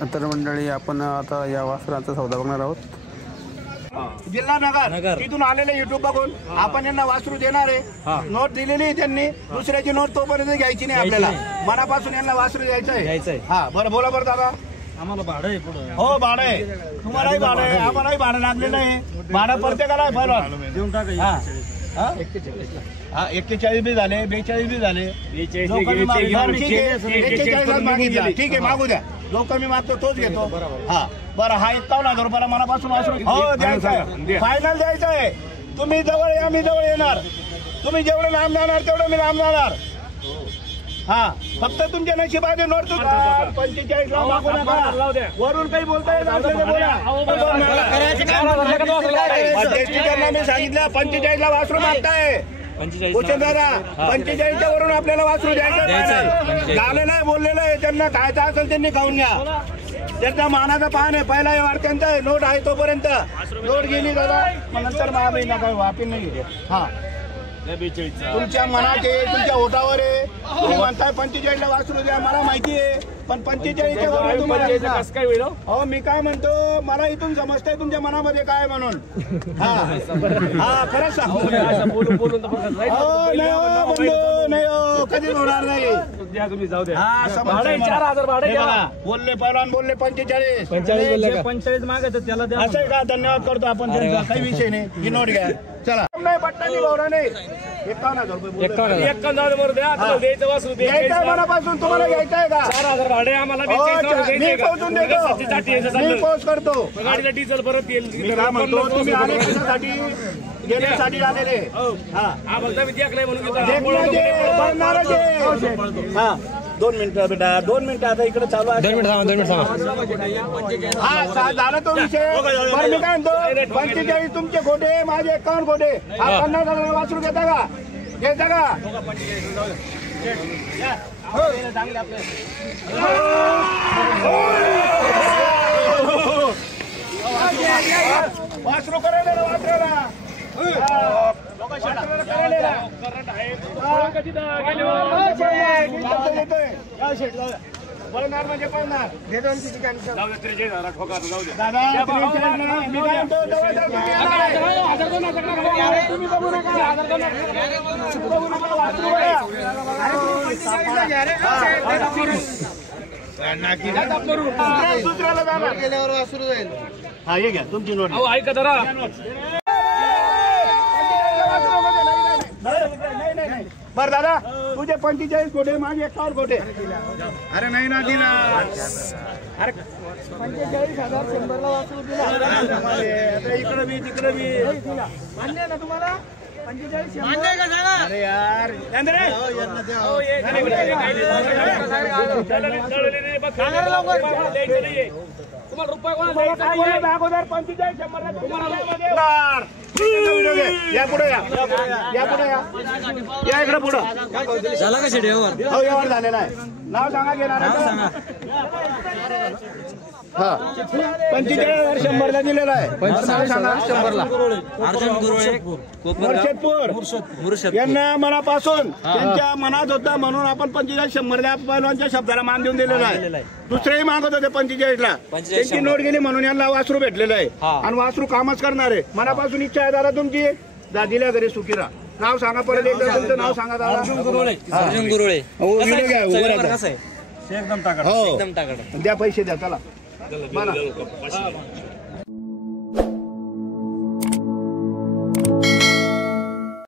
तर मंडळी आपण आता या वासराचा सौदा बघणार आहोत। जिल्हा नगर तिथून आलेले युट्यूब बघून आपण यांना वासरू देणार आहे। नोट दिलेली त्यांनी, दुसऱ्याची नोट तोपर्यंत घ्यायची नाही आपल्याला, मनापासून यांना वासरू द्यायचं आहे। हा बरं बोला बरं दादा। आम्हाला भाडं आहे पुढे। हो भाडं आहे, तुम्हालाही भाडं आहे, आम्हालाही भाडं लागलेलं आहे। भाडं प्रत्येकाला आहे पहिलं देऊन टाका। हा 41 बी झाले, 42 बी झाले, 41 मागितला, ठीक आहे मागू द्या। जो कमी मागतो तोच घेतो। हा बरं, हा 51,000 रुपयाला मनापासून वासरू हो द्यायचा आहे, फायनल द्यायचा आहे। तुम्ही जवळ या, मी जवळ येणार, तुम्ही जेवढं लांब जाणार तेवढं मी लांब जाणार। हा फक्त तुमच्या नशिबाचे नोट 45 ला मागू नका, वरून काही बोलताय मी सांगितलं 45 ला वासरू मागताय दादा, 45च्या वरून आपल्याला वासरू द्यायचं झालेलं आहे, बोललेलं आहे। त्यांना खायचं असेल त्यांनी खाऊन घ्या, त्यांचा मानाचा पान आहे, पहिला व्यवहार त्यांचा आहे, नोट आहे तोपर्यंत। नोट गेली दादा नंतर महाबीना काय वापी नाही घेते। हा तुमच्या मनात आहे, तुमच्या ओठावर आहे, तुम्ही म्हणताय 45 ला वासरू द्या, मला माहिती आहे, पण 45च्या वरून तुम्हाला हो मी काय म्हणतो, मला इथून समजतंय तुमच्या मनामध्ये काय म्हणून। हा खरंच सांगतो, नाही हो कधीच होणार नाही। बोलले पहिला बोलले 45 मागत त्याला असं आहे का? धन्यवाद करतो आपण त्यांचा, काही विषय नाही, ही नोट घ्या चला। नाही पट्टाची भावना नाही, 51,000 रुपये 51,000 द्या, द्यायचं वासरू द्यायचं मनापासून। तुम्हाला घ्यायचं आहे का? 4,000 भाडे आम्हाला मी पोहोचून देतो, मी पोहोच करतो। गाडीला डिझेल परत येईल। मी काय म्हणतो, तुम्ही आले कशासाठी? घेण्यासाठी आलेले। हा बघता मी देखलाय म्हणून हा 2 मिनिटं बेटा, 2 मिनिटं आता इकडे चालू आहे। 2 मिनिट थांबा। हा झाला तो विषय। बरं मी काय म्हणतो, 45 तुमचे खोटे, माझे 51 खोटे। हा 50,000 वासरू घेता का? घ्यायचा का? वासरू करायला वासराला पळणार म्हणजे पळणार दुसऱ्याला जाणार गेल्यावर वासरू जाईल। हा हे घ्या तुमची नोट ऐका जरा। बर दादा, तुझे 45 खोटे, माझे 51 खोटे। अरे नाही ना दिला, अरे 45,100 वासरू दिला। आता इकडे बी तिकडे बी मान्य ना तुम्हाला? 45 मान्य का सांगा? अरे यार तुम्हाला रुपये कोणाला अगोदर 45,100 तुम्हाला या पुढे या पुढे या इकडे पुढे झाला का शेड हो व्यवहार झालेला आहे। नाव सांगा घेणार हा 45,100 ला दिलेला आहे। 45,100 यांना मनापासून त्यांच्या मनात होता म्हणून आपण 45,100 ला पहिलवानच्या शब्दाला मान देऊन दिलेला आहे। दुसरेही मागत होते 45 ला, त्यांची नोट गेली म्हणून यांना वासरू भेटलेलं आहे आणि वासरू कामच करणार आहे। मनापासून इच्छा आहे दादा तुमची, दिल्या घरी सुखीरा। नाव सांगा परत एकदा, तुमचं नाव सांगा दादा। अर्जुन गुरुळे। एकदम ताकद, द्या पैसे द्या चला।